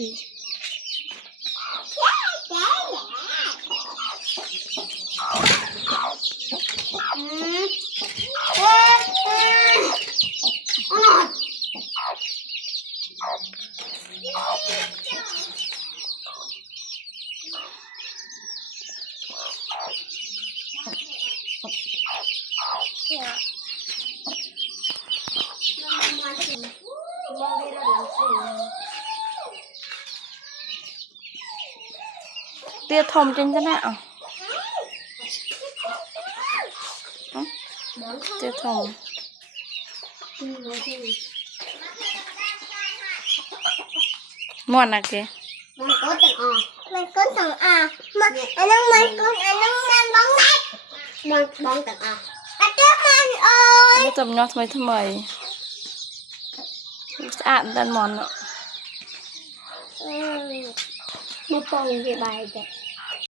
เตี้ยทอมจริงจังนะอ่ะเตี้ยทอมม่วนนะแกมันก็ต่างมันอันนั้นมันก็อันนั้นมันบ้องเล็กมันบ้องต่างแต่เจ้ามันไม่จำยอดทำไมสะอาดดันมอนอ่ะไม่ปองกี่ใบจ้ะ